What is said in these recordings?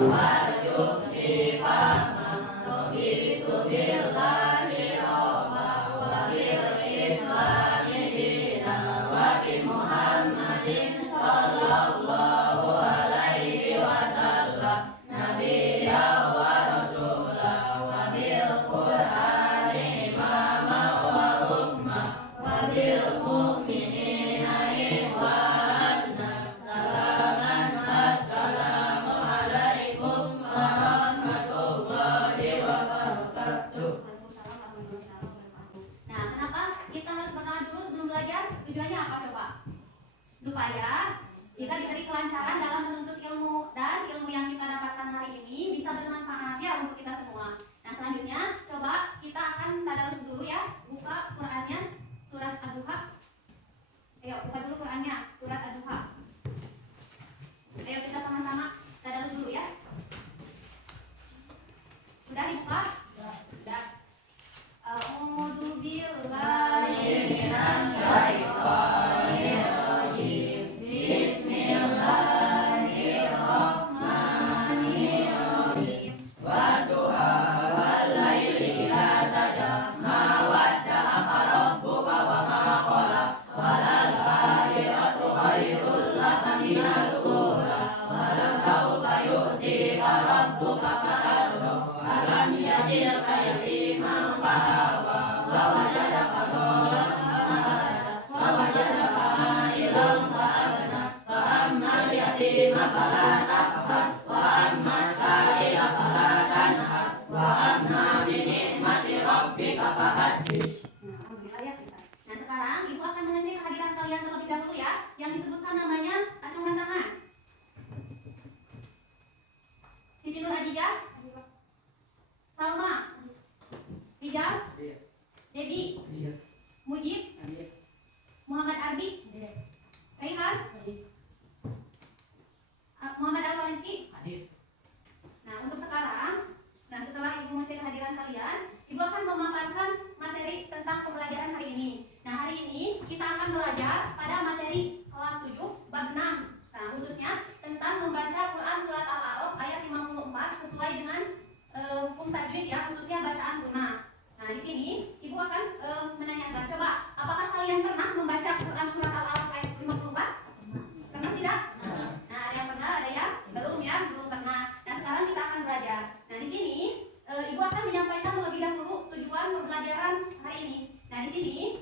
warzuqni fahma. Raditu billahi robba wa bil islami dina wa bi Muhammadin sallallahu alaihi wasallam nabiyya wa rasulah wa bil qur'ani imama wa hukma wa bil mu'minina ikhwan. Salaman assalamu alaikum warahmatullahi wabarakatuh. Nah, kenapa kita harus berdoa dulu sebelum belajar? Tujuannya apa coba? Supaya kita diberi kelancaran dalam menuntut ilmu, dan ilmu yang kita dapatkan hari ini bisa bermanfaat ya untuk kita semua. Nah, selanjutnya coba kita akan tadarus dulu ya. Buka Qur'annya surat Ad-Duha. Ayo buka dulu Qur'annya surat Ad-Duha. Ayo kita sama-sama tadarus dulu ya. Sudah dibuka? Sudah. A'udzu billahi minasy syaithanir rajim. Bismillahirrahmanirrahim. Wadduha wal laili idza saja ma wadda'aka rabbuka wa ma qala walal akhiratu khairul laka minal ula wa sawfa yu'tika rabbuka fatarda alam yajidka yatiman fa'awa wa wajadaka dhalan wa wajadaka a'ilan fa'agna fa ammal yatima fala taqhar wa ammas sa'ila fala tanhar wa amma bi ni'mati rabbika fahaddits. Nah, alhamdulillah ya kita. Nah, sekarang Ibu akan mengecek kehadiran kalian terlebih dahulu ya, yang disebutkan namanya acungan tangan. Siti Nur Adijah, Salma, Rijal, Debi, Mujib, Muhammad Arbi, Raihan, Muhammad Al-Falizki. Nah, untuk sekarang, setelah Ibu mengecek kehadiran kalian, Ibu akan memaparkan materi tentang pembelajaran hari ini. Nah, hari ini kita akan belajar pada materi kelas 7 bab 6. Nah, khususnya tentang membaca Quran surat Al-A'raf ayat 54 sesuai dengan hukum tajwid ya, khususnya bacaan guna. Nah, di sini Ibu akan menanyakan, coba apakah kalian pernah membaca Quran surat Al-A'raf ayat 54? Pernah tidak? Nah, ada yang pernah, ada yang belum ya, belum pernah. Nah, sekarang kita akan belajar. Nah, di sini Ibu akan menyampaikan terlebih dahulu tujuan pembelajaran hari ini. Nah, di sini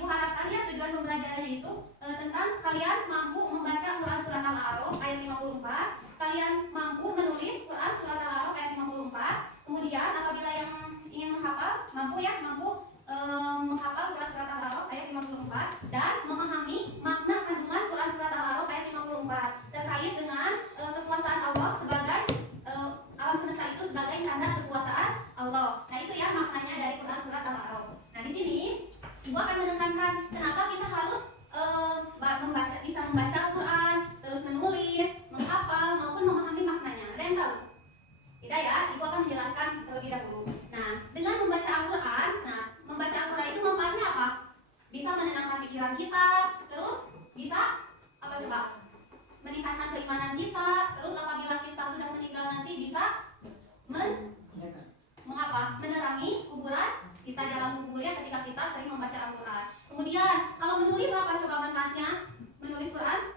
Ibu harapkan ya tujuan pembelajarannya itu tentang kalian mampu membaca Quran surat Al-A'raf ayat 54, kalian mampu menulis Quran surat Al-A'raf ayat 54. Kemudian apabila yang ingin menghafal, mampu menghafal Quran surat Al-A'raf ayat 54 dan memahami makna kandungan Quran surat Al-A'raf ayat 54 terkait dengan kekuasaan Allah sebagai alam semesta itu sebagai tanda kekuasaan Allah. Nah, itu ya maknanya dari Quran surat Al-A'raf. Nah, di sini Ibu akan menekankan kenapa kita harus bisa membaca Al-Quran, terus menulis, menghafal maupun memahami maknanya. Ada yang tahu? Tidak ya? Ibu akan menjelaskan terlebih dahulu. Nah, dengan membaca Al-Quran, membaca Al-Quran itu manfaatnya apa? Bisa menenangkan pikiran kita, terus bisa apa coba? Meningkatkan keimanan kita, terus apabila kita sudah meninggal nanti bisa menerangi kuburan kita dalam kuburnya ketika kita sering membaca Al-Quran. Kemudian kalau menulis apa coba manfaatnya? Menulis Quran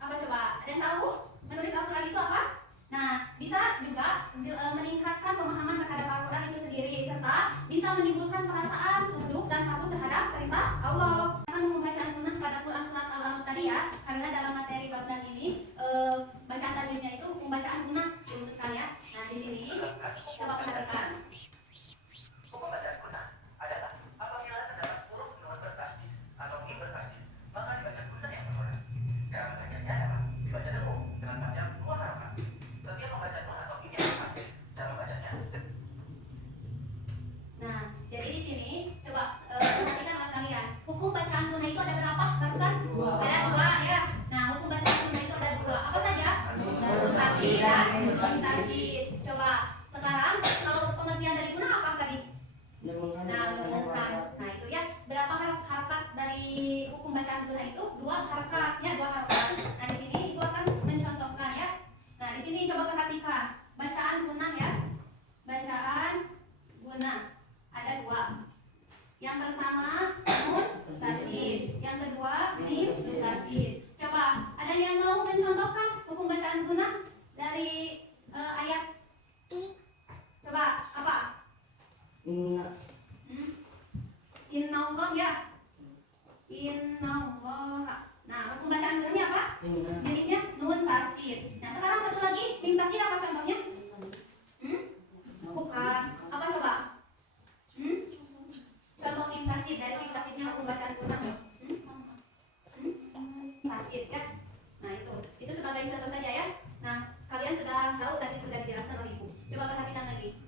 apa coba? Ada yang tahu? Menulis Al-Quran itu apa? Nah, bisa juga meningkatkan pemahaman terhadap Al-Quran itu sendiri, serta bisa menimbulkan perasaan tunduk dan patuh terhadap perintah Allah. Karena pembacaan guna pada Quran surat Al-A'raf tadi ya, karena dalam materi bab 6 ini bacaan tajwidnya itu pembacaan guna dikhususkan ya. Nah, di sini coba perhatikan. Hukum bacaan guna adalah apabila terdapat huruf nun bertasdid atau mim bertasdid, maka dibaca guna yang sempurna. Cara membacanya adalah dibaca dengung dengan panjang 2 harokat. Setiap membaca nun atau mim yang bertasdid, cara membacanya. Nah, jadi di sini coba perhatikan oleh kalian. Hukum bacaan guna itu ada berapa barusan? Ada 2 ya. Nah, hukum bacaan guna itu ada 2. Apa saja? Mutaqi dan mustaqid. Coba sekarang kalau pengertian dari guna apa tadi? Nah, mendengarkan. Nah, itu ya. Berapa harakat dari hukum bacaan guna itu? 2 harakat ya, 2 harakat. Nah, di sini gua akan mencontohkan ya. Nah, di sini coba perhatikan bacaan guna ya. Bacaan guna ada dua. Yang pertama nun tasdid, yang kedua mim tasdid. Coba ada yang mau mencontohkan hukum bacaan guna dari ayat? Coba apa? Innallah ya. Innallah. Nah, hukum bacaan gunanya apa? Jenisnya nun tasdid. Nah, sekarang satu lagi mim tasdid apa contohnya? Bukan. Apa coba? Contoh mim tasdid dari mim tasdidnya hukum bacaan guna. Tasdid ya. Nah, itu sebagai contoh saja ya. Nah, kalian sudah tahu tadi sudah dijelaskan oleh Ibu. Coba perhatikan lagi.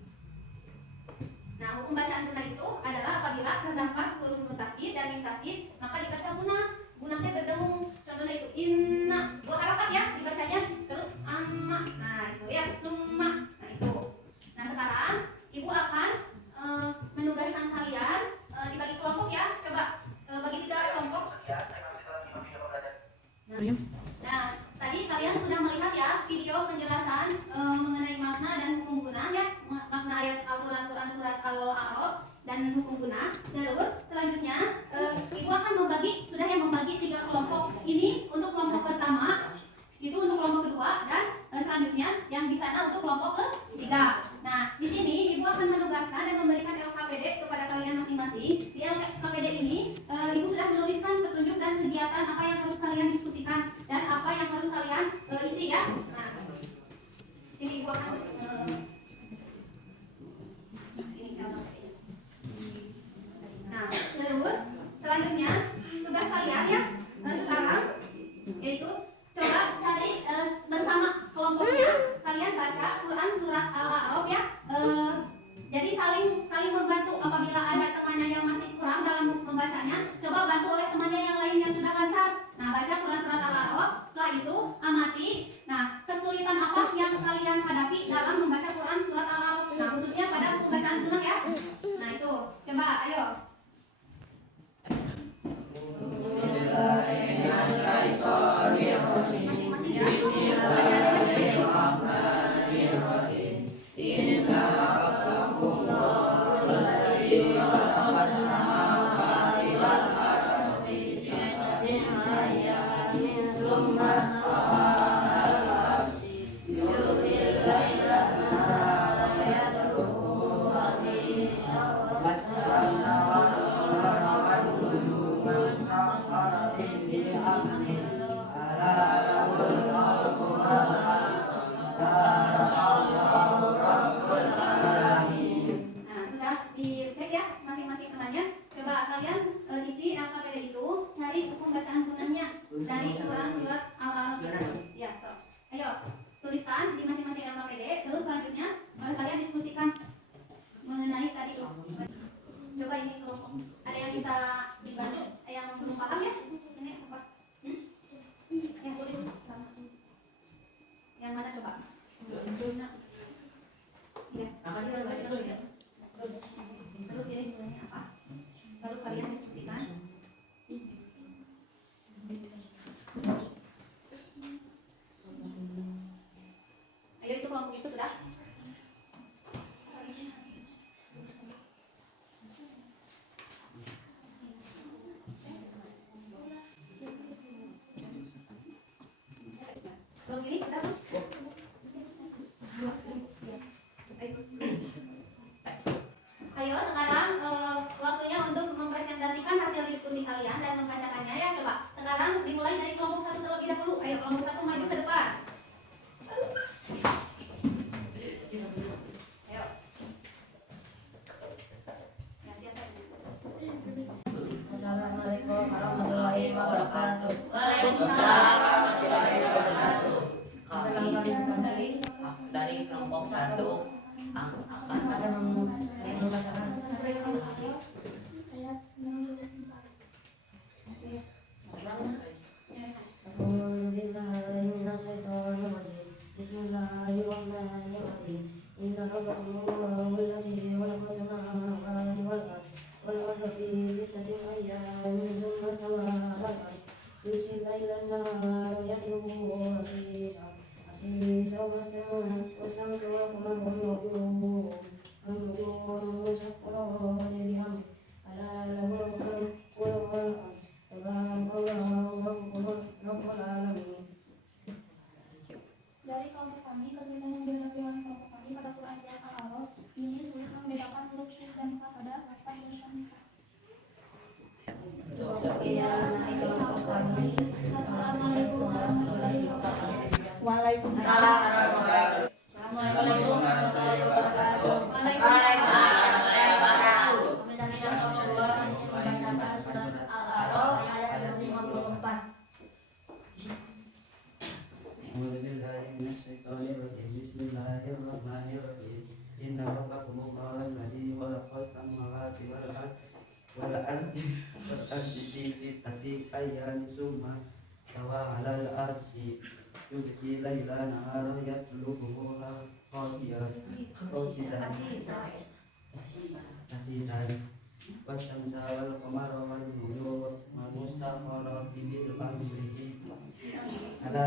Nah, hukum bacaan guna itu adalah apabila terdapat huruf nun tasdid dan mim tasdid, maka dibaca guna. Gunanya berdengung. Contohnya itu inna, dua harakat ya dibacanya. Terus amma. Nah, itu ya, summa. Nah, itu. Nah, sekarang Ibu akan menugaskan kalian dibagi kelompok ya. Coba bagi 3 kelompok. Sekian, terima kasih telah menyimak video pembelajaran. Nah, tadi kalian sudah melihat ya video penjelasan mengenai makna dan hukum guna ya, makna ayat Al-Quran surat Al-A'raf dan hukum guna. Terus selanjutnya Ibu akan membagi 3 kelompok. Ini untuk kelompok pertama, itu untuk kelompok kedua, dan selanjutnya yang di sana untuk kelompok ketiga. Nah, di sini Ibu akan menugaskan dan memberikan LKPD kepada kalian masing-masing. Di LKPD ini Ibu sudah menuliskan petunjuk dan kegiatan apa yang harus kalian diskusikan dan apa yang harus kalian isi ya. Nah, sini Ibu akan ini LKPD. Nah, terus selanjutnya tugas kalian ya sekarang yaitu coba cari bersama kelompoknya, kalian baca Quran surat Al-A'raf ya. Jadi saling membantu. Apabila ada temannya yang masih kurang dalam membacanya, coba bantu oleh temannya yang lain yang sudah lancar. Nah, baca Quran surat Al-A'raf. Setelah itu amati. Nah, kesulitan apa yang kalian hadapi dalam membaca Quran surat Al-A'raf? Nah, khususnya pada pembacaan guna ya. Nah, itu coba ayo. Masing-masing ya. Bacaannya masing-masing. Nah, sudah dicek ya masing-masing temannya. Coba kalian isi LKPD itu, cari hukum bacaan gunanya dari Quran surat Al-A'raf itu. Ya, so. Ayo tuliskan di masing-masing LKPD. Terus selanjutnya kalian diskusikan mengenai tadi. Coba ini kelompok. Ada yang bisa dibantu? Yang belum paham ya? Ini apa? Yang tulis sama. Yang mana coba? Iya. Terus ini sebenarnya apa? Lalu kalian diskusikan. Ayo, itu kelompok itu sudah. Kelompok ini sudah. Ayo sekarang waktunya untuk mempresentasikan hasil diskusi kalian dan membacakannya ya. Coba sekarang dimulai dari kelompok 1 terlebih dahulu. Ayo kelompok 1 maju ke depan. Ayo. Ya, siapa? Assalamualaikum warahmatullahi wabarakatuh. Waalaikumsalam warahmatullahi wabarakatuh. Kami dari kelompok 1 akan membacakan Bismillahirrahmanirrahim. Inna rabbakumullahu alladzi khalaqa samawati wal arda wal arda fi sittati ayyamin thumma istawa 'alal 'arsy yursil laila an-nahara yatlubuhu hasisan والسماء والشمس والقمر والنجوم مسخرات بأمره ألا له الخلق والأمر تبارك الله رب العالمين. Dari kelompok kami, kesulitan yang dihadapi oleh kelompok kami pada Quran Surat Al-A'raf ini sulit membedakan huruf syin dan sa pada lafaz bersyamsa. Sekian dari kelompok kami. Assalamualaikum warahmatullahi wabarakatuh. Waalaikumsalam. Assalamualaikum warahmatullahi wabarakatuh. Kami dari kelompok 2 ingin membacakan surat Al-A'raf ayat 54. Bismillahirrahmanirrahim. Inna rabbakumullahu alladzi khalaqas samawati wal ardi fi sittati ayyamin tsumma stawa 'alal 'arsy yughshi al-laila nahara yatlubuhu khashisan wasyamsa wal qamara wan nujuma musakhkharatin bil amri ala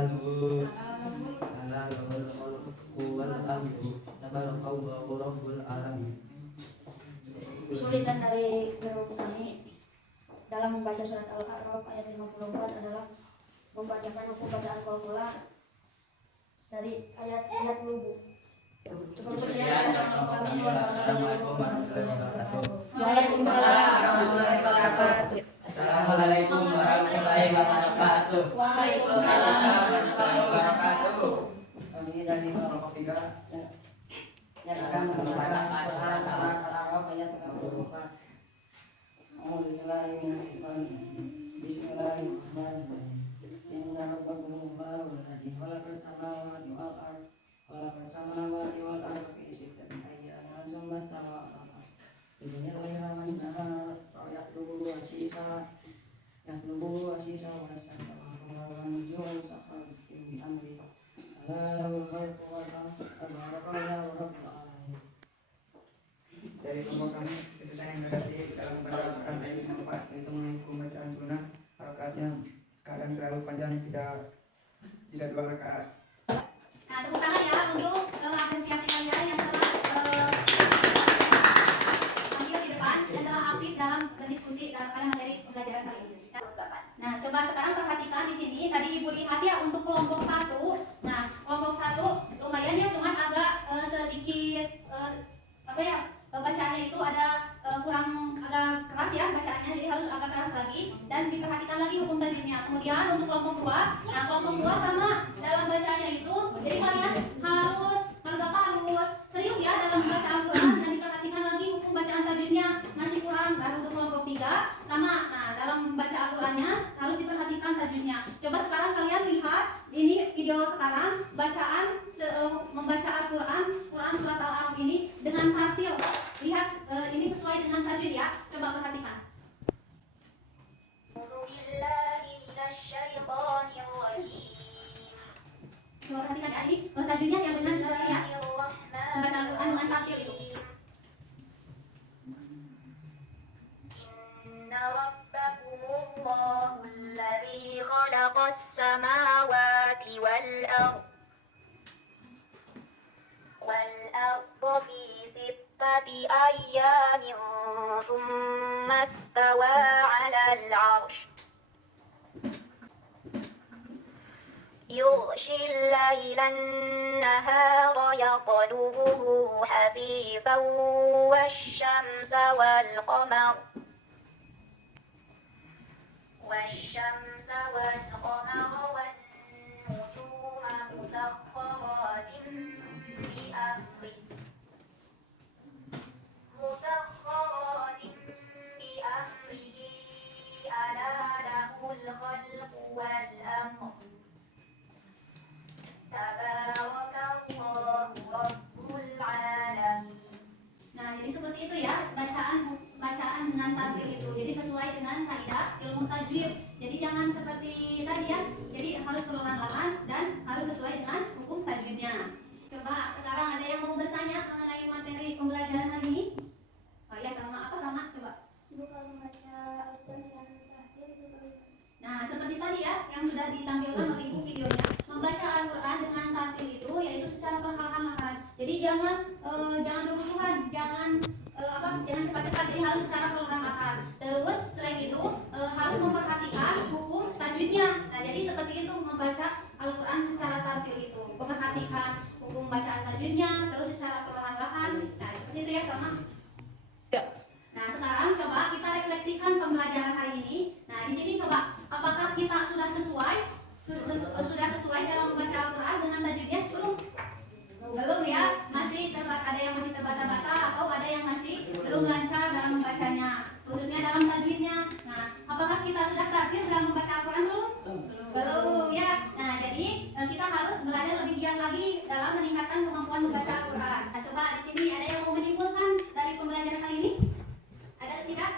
lahul khalqu wal amru tabarakallahu rabbul alamin. Kesulitan dari guru kami dalam membaca surat Al-A'raf ayat 54 adalah membacakan hukum bacaan formula dari ayat-ayat lugu. Cukup sekian dari kelompok kami. Wassalamualaikum warahmatullahi wabarakatuh. Waalaikumsalam warahmatullahi wabarakatuh. Assalamualaikum warahmatullahi wabarakatuh. Waalaikumsalam warahmatullahi wabarakatuh. Kami dari kelompok 3 yang akan membacakan surat Al-A'raf ayat 54. Bismillahirrahmanirrahim. Inna rabbakumullahu alladzi khalaqas samawati wal arda fi sittati ayyamin tsumma stawa 'alal 'arsy yughshil laila wan nahara yatlubuhu hashisan wasyamsa wal qamara wan nujuma musakhkharatin bi amrihi ala lahul khalqu wal amru tabarakallahu rabbul alamin. Dari kelompok kami kesulitan yang dihadapi dalam membaca Al-Quran ayat 54 yaitu mengikuti bacaan sunnah. Rakaatnya kadang terlalu panjang, tidak 2 rakaat. Nah, tepuk tangan ya untuk apresiasi kalian yang telah tampil di depan dan telah aktif dalam berdiskusi pada materi pembelajaran kali ini. Nah, coba sekarang perhatikan di sini. Tadi Ibu lihat ya untuk kelompok 1. Nah, kelompok 1 lumayan ya, cuman agak sedikit bacaannya itu ada kurang agak keras ya bacaannya, jadi harus agak keras lagi dan diperhatikan lagi hukum tajwidnya. Kemudian untuk kelompok 2, nah kelompok 2 sama dalam bacanya itu, jadi kalian harus serius ya dalam membaca Al-Quran dan diperhatikan lagi hukum bacaan tajwidnya masih kurang. Dan untuk kelompok 3 sama, nah dalam membaca Al-Qurannya harus diperhatikan tajwidnya. Coba sekarang kalian lihat ini video sekarang bacaan membaca Al-Quran surat Al-A'raf ini dengan tartil. Lihat ini sesuai dengan tajwid ya. Coba perhatikan. Coba perhatikan ya, ini tajwidnya yang dengan seperti ya. Membaca Al-Quran dengan tartil itu. Inna rabbakumullahu alladzi khalaqas samawati wal arda fi sittati ayyamin thumma istawa 'alal 'arsy يغشي الليل النهار يطلبه حثيثا والشمس والقمر والنجوم مسخرات بأمره ألا له الخلق والأمر Tabarakallahu Rabbul Alamin. Nah, jadi seperti itu ya bacaan dengan tartil itu. Jadi sesuai dengan kaidah ilmu tajwid. Jadi jangan seperti tadi ya. Jadi harus perlahan-lahan dan harus sesuai dengan hukum tajwidnya. Jadi jangan bermusuhan, jangan cepat-cepat, jadi harus secara perlahan-lahan. Terus selain itu harus memperhatikan hukum tajwidnya. Nah, jadi seperti itu membaca Al-Quran secara tartil itu, memperhatikan hukum bacaan tajwidnya, terus secara perlahan-lahan. Nah, seperti itu ya sama. Nah, sekarang coba kita refleksikan pembelajaran hari ini. Nah, di sini coba apakah kita sudah sesuai dalam membaca Al-Quran dengan tajwidnya? Belum ya, ada yang masih terbata-bata atau ada yang masih belum lancar dalam membacanya, khususnya dalam tajwidnya. Nah, apakah kita sudah tartil dalam membaca Al-Quran belum ya. Nah, jadi kita harus belajar lebih giat lagi dalam meningkatkan kemampuan membaca Al-Quran. Nah, coba di sini ada yang mau menyimpulkan dari pembelajaran kali ini? Ada tidak?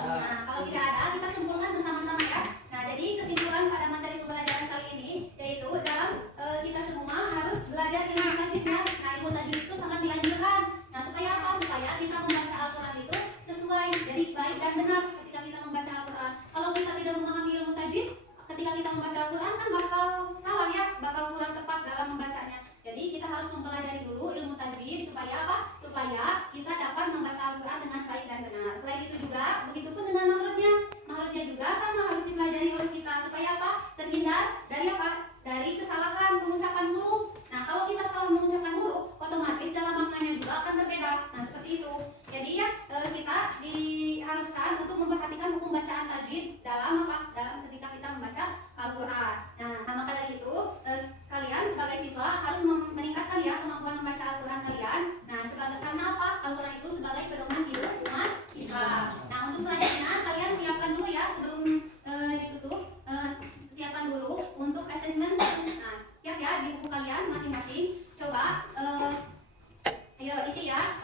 Nah, kalau tidak ada, kita simpulkan bersama-sama ya. Nah, jadi kesimpulan pada materi pembelajaran kali ini yaitu dalam kita semua harus belajar ilmu tajwidnya. Nah, ilmu tajwid itu sangat dianjurkan. Nah, supaya apa? Supaya kita membaca Al-Quran itu sesuai, jadi baik dan benar ketika kita membaca Al-Quran. Kalau kita tidak memahami ilmu tajwid, ketika kita membaca Al-Quran kan bakal salah ya, bakal kurang tepat dalam membacanya. Jadi kita harus mempelajari dulu ilmu tajwid supaya apa? Supaya kita dapat membaca Al-Quran dengan baik dan benar. Selain itu juga, begitupun dengan makhrajnya. Makhrajnya juga sama harus dipelajari oleh kita supaya apa? Terhindar dari apa? Dari kesalahan pengucapan huruf. Nah, kalau kita salah mengucapkan huruf, otomatis dalam maknanya juga akan berbeda. Nah, seperti itu. Jadi ya kita diharuskan untuk memperhatikan hukum bacaan tajwid dalam apa? Dalam ketika kita membaca Al-Quran. Nah, maka dari itu kalian sebagai siswa harus meningkatkan ya kemampuan membaca Al-Quran kalian. Nah, karena apa? Al-Quran itu sebagai pedoman hidup umat Islam. Nah, untuk selanjutnya kalian siapkan dulu ya sebelum ditutup. Siapkan dulu untuk asesmen. Nah, siap ya di buku kalian masing-masing. Coba ayo isi ya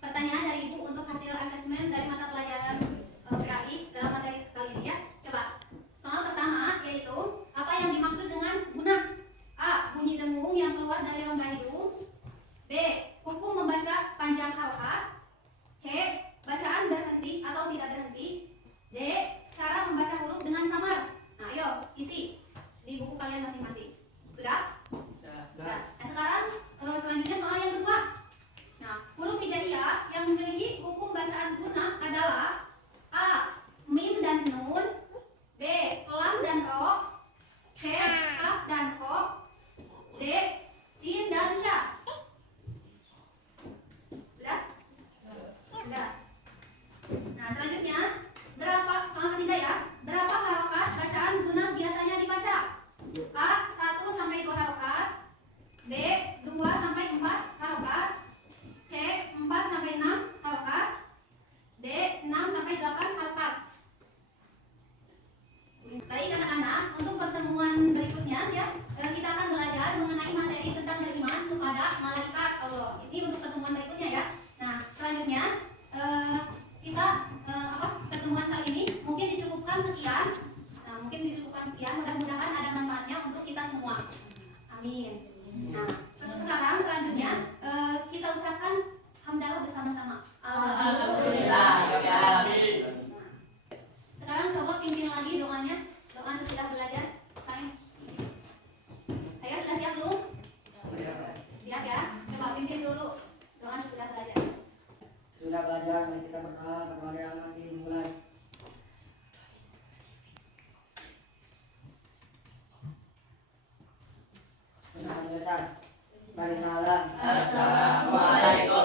pertanyaan dari Ibu untuk hasil asesmen dari mata pelajaran PAI dalam materi kali ini ya. Coba. Soal pertama yaitu apa yang dimaksud dengan gunah? A. Bunyi dengung yang keluar dari rongga hidung. B. Hukum membaca panjang harokat. C. Bacaan berhenti atau tidak berhenti. D. Cara membaca huruf dengan samar. Nah, ayo isi di buku kalian masing-masing. Sudah? Nah, sekarang selanjutnya soal yang kedua. Nah, huruf hijaiyah yang memiliki hukum bacaan guna adalah A. Mim dan nun. B. Lam dan ro. C. Kaf dan ko. D. Sin dan sya. Sudah? Sudah. Nah, selanjutnya soal ketiga ya. Berapa harokat bacaan guna biasanya dibaca? A. 1 sampai 2 harokat. B. 2 sampai 4 harokat. C. 4 sampai 6 harokat. D. 6 sampai 8 harokat. Baik anak-anak, untuk pertemuan berikutnya ya kita akan belajar mengenai materi tentang beriman kepada malaikat Allah. Ini untuk pertemuan berikutnya ya. Nah, selanjutnya kita pertemuan kali ini mungkin dicukupkan sekian. Mudah-mudahan ada manfaatnya untuk kita semua. Amin. Nah, sekarang selanjutnya kita ucapkan hamdalah bersama-sama. Alhamdulillah. Sekarang coba pimpin lagi doanya. Doa sesudah belajar. Ayo, sudah siap belum? Siap ya. Coba pimpin dulu doa sesudah belajar. Sudah belajar, mari kita berdoa kepada yang nanti mulai. Selesai. Mari salam. Assalamualaikum